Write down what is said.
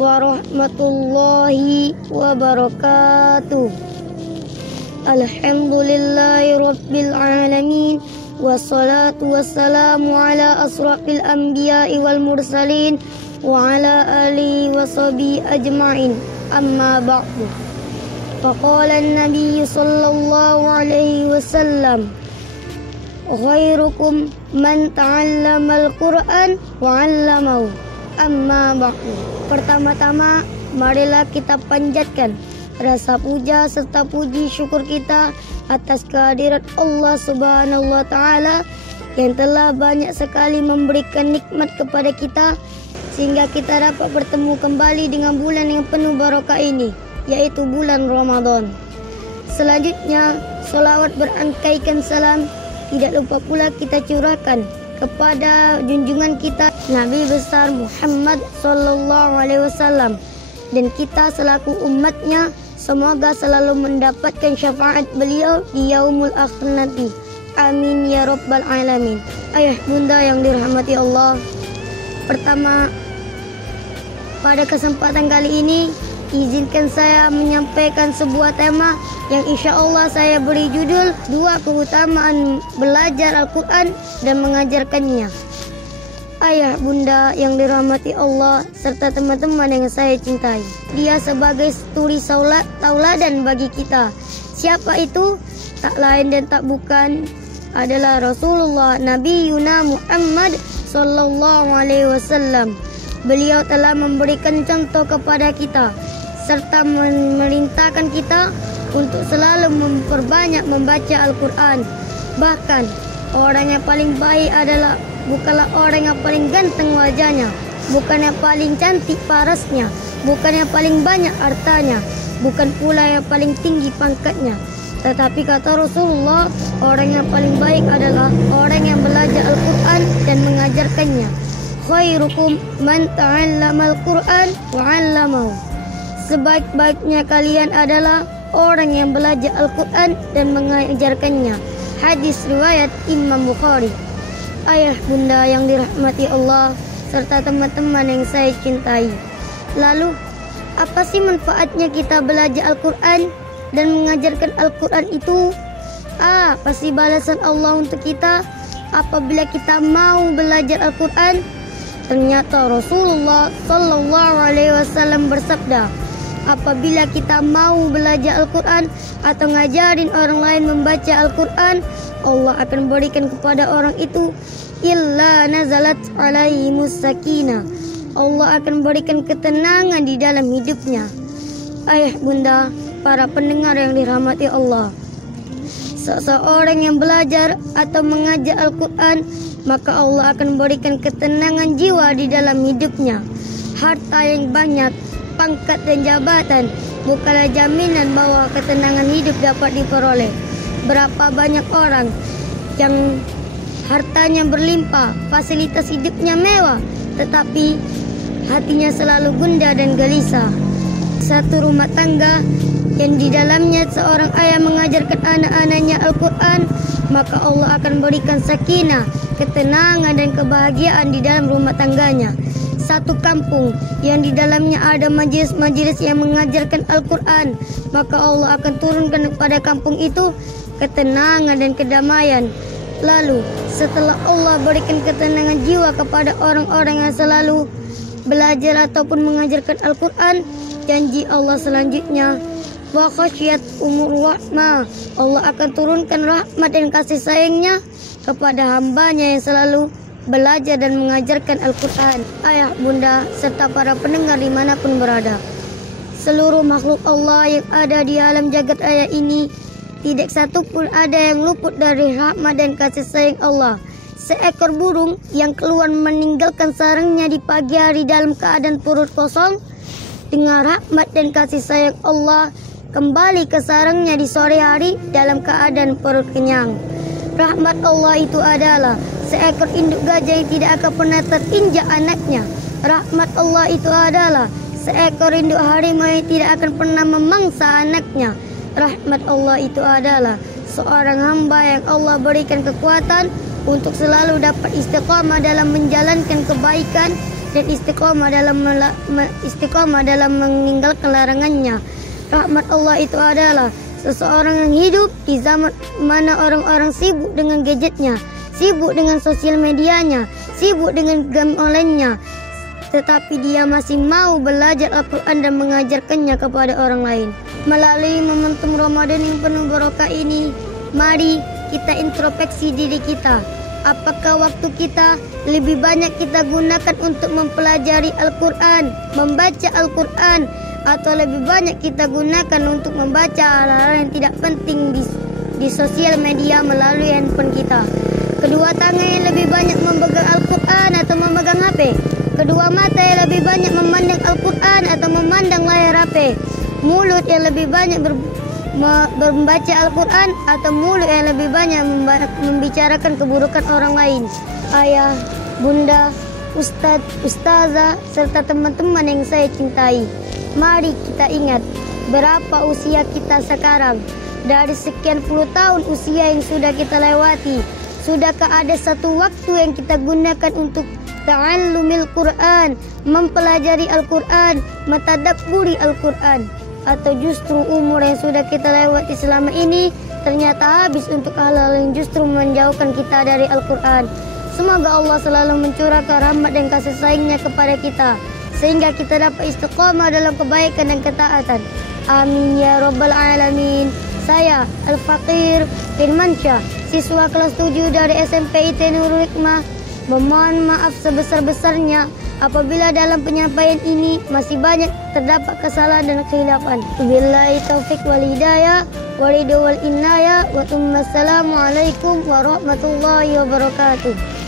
warahmatullahi wabarakatuh. Alhamdulillahi rabbil alamin. Wassalatu wassalamu ala asrafil anbiya'i wal mursalin wa ala alihi wa sahbihi ajma'in. Amma ba'du. Faqala an-nabiy sallallahu alaihi wasallam, khairukum man ta'allama al-Qur'an wa 'allamahu. Amma ba'du. Pertama-tama, marilah kita panjatkan rasa puja serta puji syukur kita atas kehadirat Allah Subhanahu wa Ta'ala yang telah banyak sekali memberikan nikmat kepada kita sehingga kita dapat bertemu kembali dengan bulan yang penuh barokah ini, yaitu bulan Ramadan. Selanjutnya, selawat berangkaikan salam tidak lupa pula kita curahkan kepada junjungan kita Nabi besar Muhammad sallallahu alaihi wasallam, dan kita selaku umatnya semoga selalu mendapatkan syafaat beliau di yaumul akhir nanti. Amin ya rabbal alamin. Ayah bunda yang dirahmati Allah, pertama, pada kesempatan kali ini izinkan saya menyampaikan sebuah tema yang insya Allah saya beri judul dua keutamaan belajar Al-Quran dan mengajarkannya. Ayah bunda yang dirahmati Allah serta teman-teman yang saya cintai, dia sebagai turi tauladan bagi kita. Siapa itu? Tak lain dan tak bukan adalah Rasulullah Nabi Yuna Muhammad sallallahu alaihi wasallam. Beliau telah memberikan contoh kepada kita serta memerintahkan kita untuk selalu memperbanyak membaca Al-Quran. Bahkan orang yang paling baik adalah bukanlah orang yang paling ganteng wajahnya, bukan yang paling cantik parasnya, bukan yang paling banyak hartanya, bukan pula yang paling tinggi pangkatnya. Tetapi kata Rasulullah, orang yang paling baik adalah orang yang belajar Al-Quran dan mengajarkannya. Khairukum man ta'allama Al-Quran wa 'allamahu. Sebaik-baiknya kalian adalah orang yang belajar Al-Quran dan mengajarkannya. Hadis riwayat Imam Bukhari. Ayah bunda yang dirahmati Allah serta teman-teman yang saya cintai, lalu apa sih manfaatnya kita belajar Al-Quran dan mengajarkan Al-Quran itu? Pasti balasan Allah untuk kita apabila kita mau belajar Al-Quran. Ternyata Rasulullah sallallahu alaihi wasallam bersabda, apabila kita mau belajar Al-Quran atau ngajarin orang lain membaca Al-Quran, Allah akan berikan kepada orang itu illa nazalat alaihimus sakinah. Allah akan berikan ketenangan di dalam hidupnya. Ayah bunda, para pendengar yang dirahmati Allah, seseorang yang belajar atau mengajar Al-Quran, maka Allah akan berikan ketenangan jiwa di dalam hidupnya. Harta yang banyak, pangkat dan jabatan bukanlah jaminan bahwa ketenangan hidup dapat diperoleh. Berapa banyak orang yang hartanya berlimpah, fasilitas hidupnya mewah, tetapi hatinya selalu gundah dan gelisah. Satu rumah tangga yang di dalamnya seorang ayah mengajarkan anak-anaknya Al-Quran, maka Allah akan berikan sakinah, ketenangan dan kebahagiaan di dalam rumah tangganya. Satu kampung yang di dalamnya ada majelis-majelis yang mengajarkan Al-Quran, maka Allah akan turunkan kepada kampung itu ketenangan dan kedamaian. Lalu setelah Allah berikan ketenangan jiwa kepada orang-orang yang selalu belajar ataupun mengajarkan Al-Quran, janji Allah selanjutnya, wa khasyat umur rahmah, Allah akan turunkan rahmat dan kasih sayangnya kepada hambanya yang selalu belajar dan mengajarkan Al-Quran. Ayah bunda serta para pendengar dimanapun berada, seluruh makhluk Allah yang ada di alam jagat raya ini, tidak satu pun ada yang luput dari rahmat dan kasih sayang Allah. Seekor burung yang keluar meninggalkan sarangnya di pagi hari dalam keadaan perut kosong, dengan rahmat dan kasih sayang Allah kembali ke sarangnya di sore hari dalam keadaan perut kenyang. Rahmat Allah itu adalah seekor induk gajah yang tidak akan pernah terinjak anaknya. Rahmat Allah itu adalah seekor induk harimau yang tidak akan pernah memangsa anaknya. Rahmat Allah itu adalah seorang hamba yang Allah berikan kekuatan untuk selalu dapat istiqamah dalam menjalankan kebaikan dan istiqomah dalam meninggalkan larangannya. Rahmat Allah itu adalah seseorang yang hidup di zaman mana orang-orang sibuk dengan gadgetnya, sibuk dengan sosial medianya, sibuk dengan game online-nya, tetapi dia masih mau belajar Al-Quran dan mengajarkannya kepada orang lain. Melalui momentum Ramadan yang penuh barokah ini, mari kita introspeksi diri kita. Apakah waktu kita lebih banyak kita gunakan untuk mempelajari Al-Quran, membaca Al-Quran, atau lebih banyak kita gunakan untuk membaca hal-hal yang tidak penting di sosial media melalui handphone kita? Kedua tangan yang lebih banyak memegang Al-Quran atau memegang HP? Kedua mata yang lebih banyak memandang Al-Quran atau memandang layar HP? Mulut yang lebih banyak membaca Al-Quran atau mulut yang lebih banyak membicarakan keburukan orang lain? Ayah, bunda, ustadz, ustazah, serta teman-teman yang saya cintai, mari kita ingat berapa usia kita sekarang. Dari sekian puluh tahun usia yang sudah kita lewati, sudahkah ada satu waktu yang kita gunakan untuk ta'allumil Quran, mempelajari Al-Quran, mentadabburi Al-Quran? Atau justru umur yang sudah kita lewati selama ini ternyata habis untuk hal-hal yang justru menjauhkan kita dari Al-Quran? Semoga Allah selalu mencurahkan rahmat dan kasih sayangnya kepada kita, sehingga kita dapat istiqomah dalam kebaikan dan ketaatan. Amin ya rabbal alamin. Saya Al-Faqir Firmansyah, siswa kelas 7 dari SMP IT Nurul Hikmah, memohon maaf sebesar-besarnya apabila dalam penyampaian ini masih banyak terdapat kesalahan dan khilafan. Billahi taufik wal hidayah, wal ridho wal inayah, wa assalamualaikum warahmatullahi wabarakatuh.